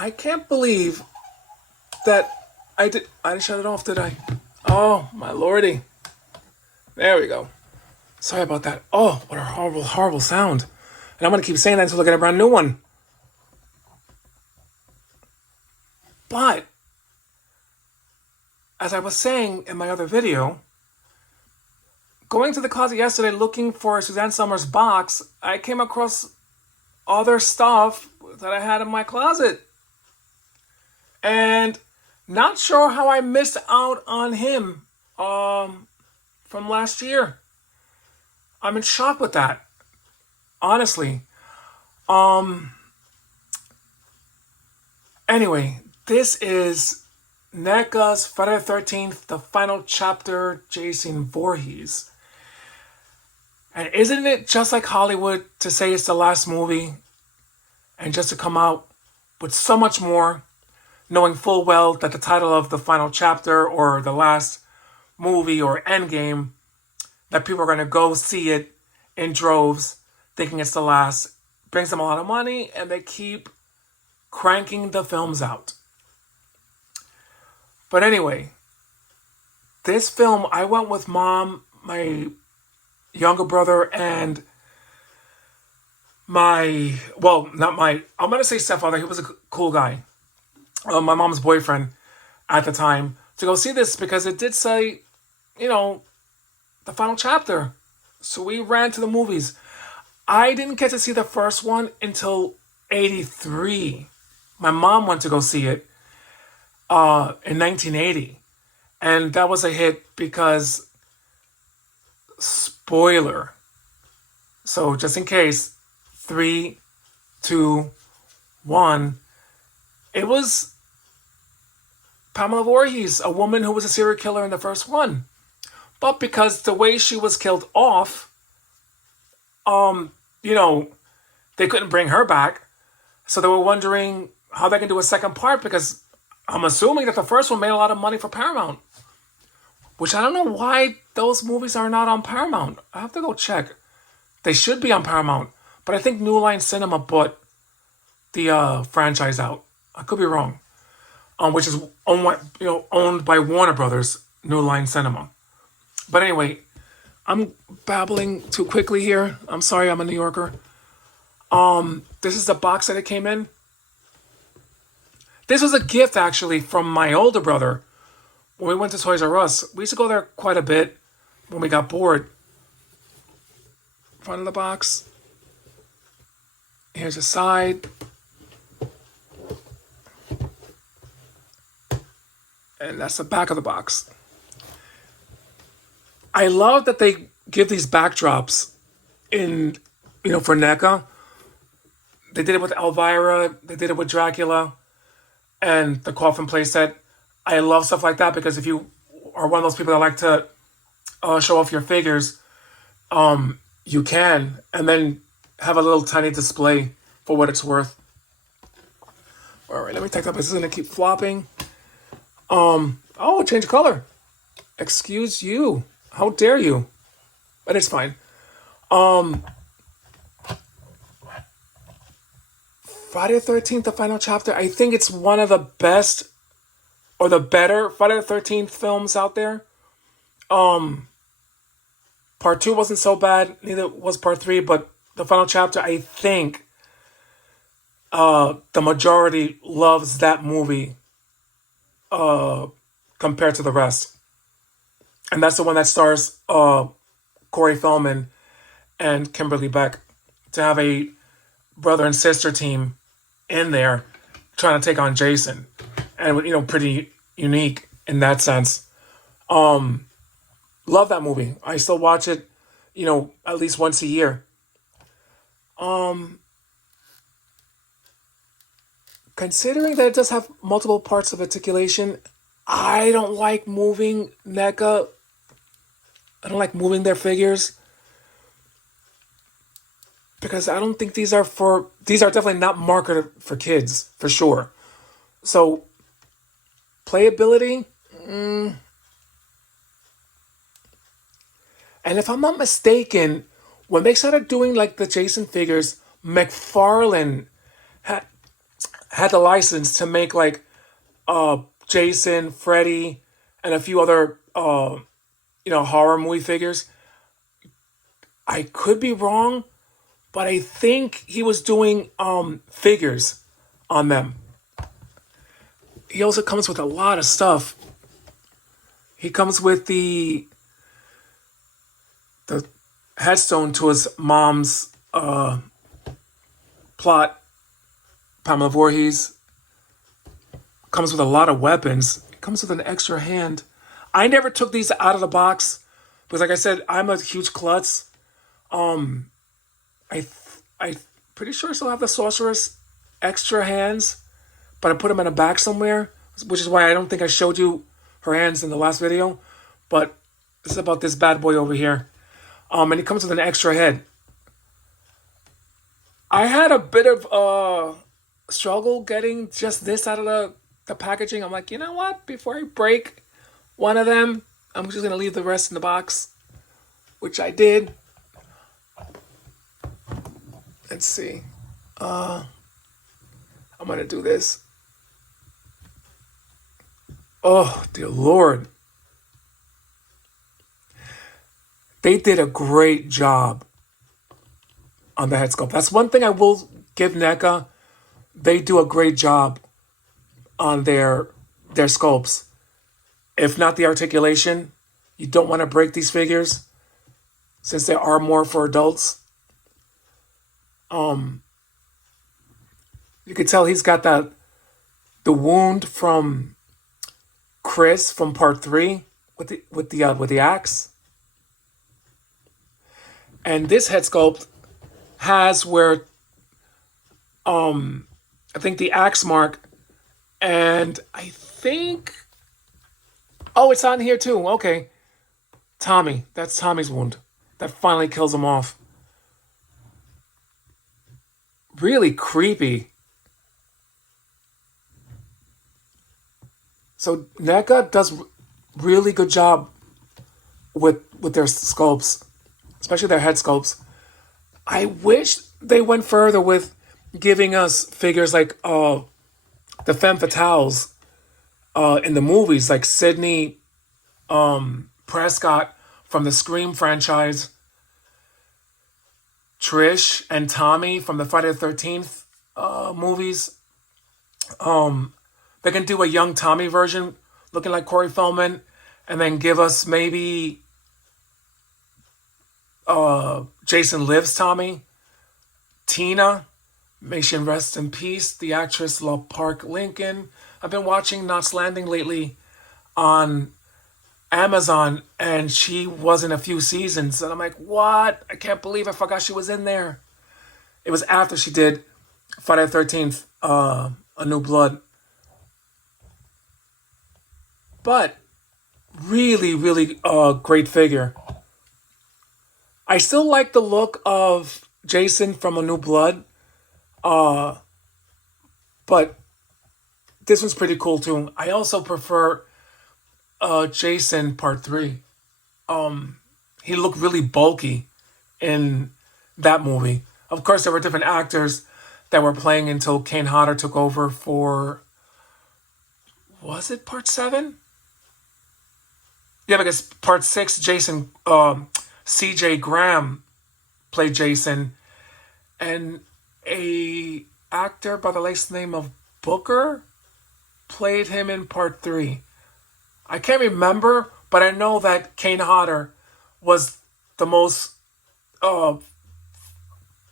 I can't believe that I didn't shut it off, did I? Oh, my lordy. There we go. Sorry about that. Oh, what a horrible, horrible sound. And I'm going to keep saying that until I get a brand new one. But, as I was saying in my other video, going to the closet yesterday looking for Suzanne Summers' box, I came across other stuff that I had in my closet. And not sure how I missed out on him from last year. I'm in shock with that, honestly. Um, anyway, this is Neca's Friday the 13th, the final chapter, Jason Voorhees. And isn't it just like Hollywood to say it's the last movie and just to come out with so much more, knowing full well that the title of the final chapter or the last movie or endgame, that people are going to go see it in droves, thinking it's the last, brings them a lot of money, and they keep cranking the films out. But anyway, this film, I went with mom, my younger brother, and I'm going to say stepfather. He was a cool guy. My mom's boyfriend at the time, to go see this because it did say, you know, the final chapter. So we ran to the movies. I didn't get to see the first one until 83. My mom went to go see it in 1980. And that was a hit because, spoiler. So just in case, 3, 2, 1. It was Pamela Voorhees, a woman who was a serial killer in the first one. But because the way she was killed off, you know, they couldn't bring her back. So they were wondering how they can do a second part because I'm assuming that the first one made a lot of money for Paramount. Which I don't know why those movies are not on Paramount. I have to go check. They should be on Paramount. But I think New Line Cinema bought the franchise out. I could be wrong. Which is owned by Warner Brothers, New Line Cinema. But anyway, I'm babbling too quickly here. I'm sorry, I'm a New Yorker. This is the box that it came in. This was a gift actually from my older brother when we went to Toys R Us. We used to go there quite a bit when we got bored. Front of the box. Here's the side. And that's the back of the box. I love that they give these backdrops in, for NECA. They did it with Elvira. They did it with Dracula and the coffin playset. I love stuff like that because if you are one of those people that like to show off your figures, you can. And then have a little tiny display for what it's worth. All right, let me take that. This is going to keep flopping. Change color. Excuse you. How dare you? But it's fine. Friday the 13th, the final chapter. I think it's one of the best or the better Friday the 13th films out there. Part 2 wasn't so bad. Neither was part 3, but the final chapter, I think the majority loves that movie compared to the rest. And that's the one that stars Corey Feldman and Kimberly Beck, to have a brother and sister team in there trying to take on Jason. And, pretty unique in that sense. Love that movie. I still watch it, at least once a year. Considering that it does have multiple parts of articulation, I don't like moving NECA. I don't like moving their figures because I don't think these are definitely not marketed for kids, for sure. So, playability, and if I'm not mistaken, when they started doing like the Jason figures, McFarlane had the license to make like Jason, Freddy, and a few other horror movie figures. I could be wrong, but I think he was doing figures on them. He also comes with a lot of stuff. He comes with the headstone to his mom's plot. Pamela Voorhees comes with a lot of weapons. It comes with an extra hand. I never took these out of the box because, like I said, I'm a huge klutz. I pretty sure I still have the sorceress extra hands, but I put them in a bag somewhere, which is why I don't think I showed you her hands in the last video. But this is about this bad boy over here. And he comes with an extra head. I had a bit of struggle getting just this out of the packaging. I'm like, you know what? Before I break one of them, I'm just gonna leave the rest in the box, which I did. Let's see. I'm gonna do this. Oh, dear Lord. They did a great job on the head sculpt. That's one thing I will give Neca. They do a great job on their sculpts. If not the articulation, you don't want to break these figures since they are more for adults. You could tell he's got the wound from Chris from part 3 with the axe. And this head sculpt has where I think the axe mark, and I think it's on here too. Okay. Tommy. That's Tommy's wound. That finally kills him off. Really creepy. So NECA does really good job with their sculpts, especially their head sculpts. I wish they went further with giving us figures like the femme fatales in the movies, like Sydney Prescott from the Scream franchise, Trish and Tommy from the Friday the 13th movies. They can do a young Tommy version looking like Corey Feldman, and then give us maybe Jason Lives Tommy. Tina, may she rest in peace, the actress La Park Lincoln. I've been watching Knots Landing lately on Amazon, and she was in a few seasons, and I'm like, what? I can't believe I forgot she was in there. It was after she did Friday the 13th, A New Blood. But really, really great figure. I still like the look of Jason from A New Blood, but this one's pretty cool too. I also prefer Jason Part 3. He looked really bulky in that movie. Of course, there were different actors that were playing until Kane Hodder took over for, was it Part 7? Yeah, because Part 6, Jason, C.J. Graham played Jason, and a actor by the last name of Booker played him in Part 3. I can't remember, but I know that Kane Hodder was the most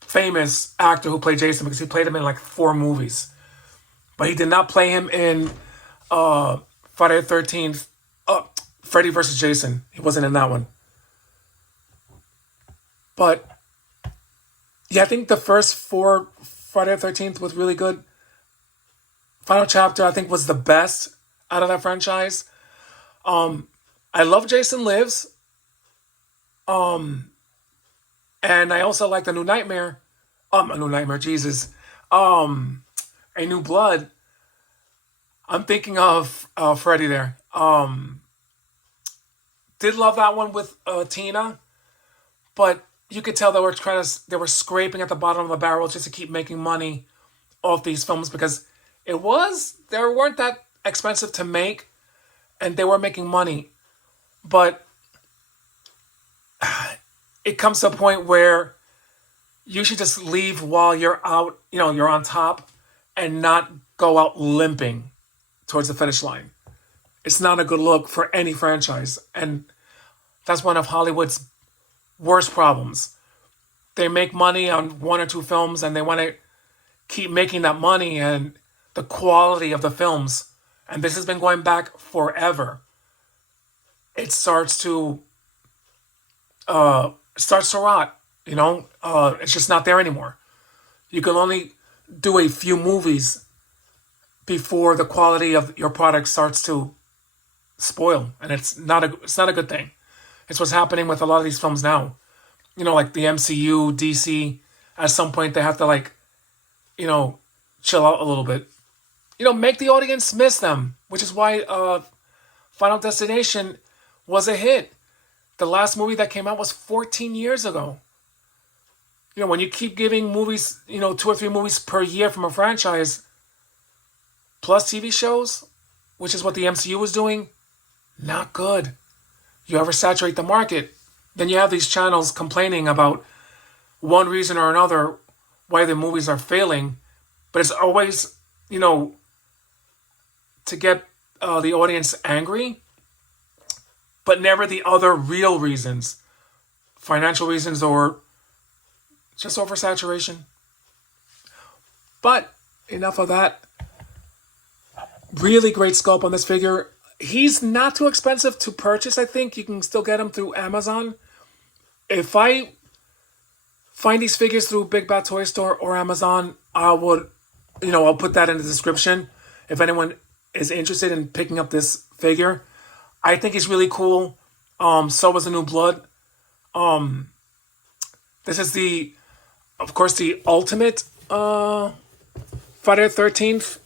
famous actor who played Jason because he played him in like 4 movies. But he did not play him in Friday the 13th, Freddy vs. Jason. He wasn't in that one. But yeah, I think the first 4 Friday the 13th was really good. Final chapter, I think, was the best out of that franchise. I love Jason Lives. And I also like the New Nightmare. A New Nightmare, Jesus. A New Blood. I'm thinking of Freddy there. Did love that one with Tina, but you could tell they were scraping at the bottom of the barrel just to keep making money off these films because They weren't that expensive to make, and they were making money. But it comes to a point where you should just leave while you're out, you're on top, and not go out limping towards the finish line. It's not a good look for any franchise. And that's one of Hollywood's worst problems. They make money on one or two films and they want to keep making that money, and the quality of the films, and this has been going back forever, it starts to rot. It's just not there anymore. You can only do a few movies before the quality of your product starts to spoil, and it's not a good thing. It's what's happening with a lot of these films now. Like the MCU, DC. At some point, they have to you know chill out a little bit. Make the audience miss them, which is why Final Destination was a hit. The last movie that came out was 14 years ago. When you keep giving movies, 2 or 3 movies per year from a franchise, plus TV shows, which is what the MCU was doing, not good. You oversaturate the market. Then you have these channels complaining about one reason or another why the movies are failing, but it's always, to get the audience angry, but never the other real reasons, financial reasons or just oversaturation. But enough of that. Really great sculpt on this figure. He's not too expensive to purchase, I think. You can still get him through Amazon. If I find these figures through Big Bad Toy Store or Amazon, I'll put that in the description. If anyone is interested in picking up this figure, I think he's really cool. So was the New Blood. This is of course, the ultimate Friday the 13th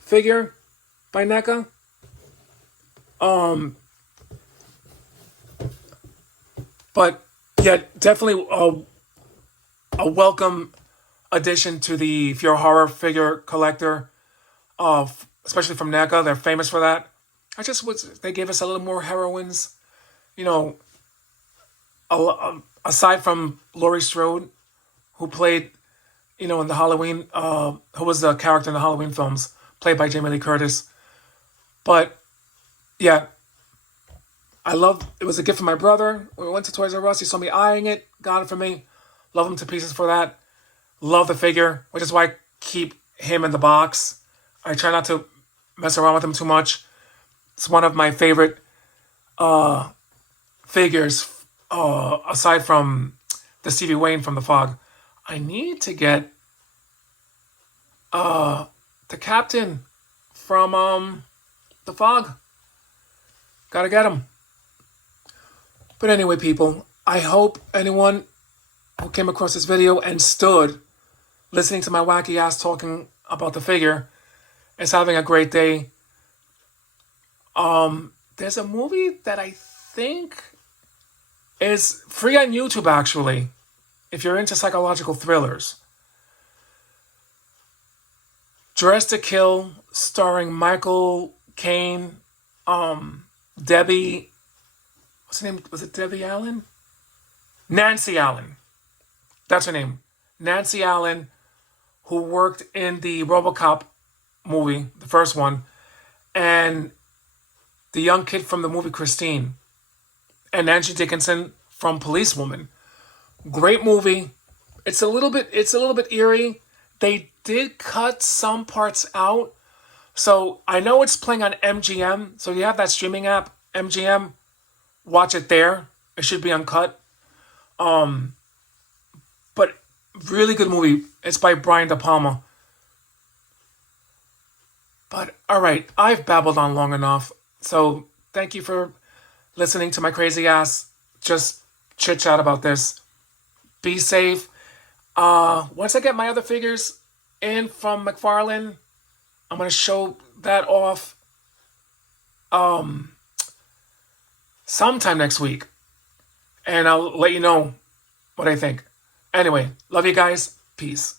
figure by Neca. But yeah, definitely a welcome addition to if you're a horror figure collector, especially from Neca. They're famous for that. I just wish they gave us a little more heroines, you know, aside from Laurie Strode, who played, in the Halloween, who was the character in the Halloween films, played by Jamie Lee Curtis. But yeah, it was a gift from my brother. We went to Toys R Us. He saw me eyeing it, got it for me. Love him to pieces for that. Love the figure, which is why I keep him in the box. I try not to mess around with him too much. It's one of my favorite figures, aside from the Stevie Wayne from The Fog. I need to get the Captain from The Fog. Gotta get him. But anyway, people, I hope anyone who came across this video and stood listening to my wacky ass talking about the figure is having a great day. There's a movie that I think is free on YouTube, actually, if you're into psychological thrillers. Dressed to Kill, starring Michael Caine, Debbie, what's her name? Was it Debbie Allen? Nancy Allen. That's her name. Nancy Allen, who worked in the RoboCop movie, the first one, and the young kid from the movie Christine, and Angie Dickinson from Policewoman. Great movie. It's a little bit eerie. They did cut some parts out. So I know it's playing on MGM. So you have that streaming app, MGM. Watch it there. It should be uncut. But really good movie. It's by Brian De Palma. But all right, I've babbled on long enough. So thank you for listening to my crazy ass just chit chat about this. Be safe. Once I get my other figures in from McFarlane, I'm gonna show that off sometime next week, and I'll let you know what I think. Anyway, love you guys. Peace.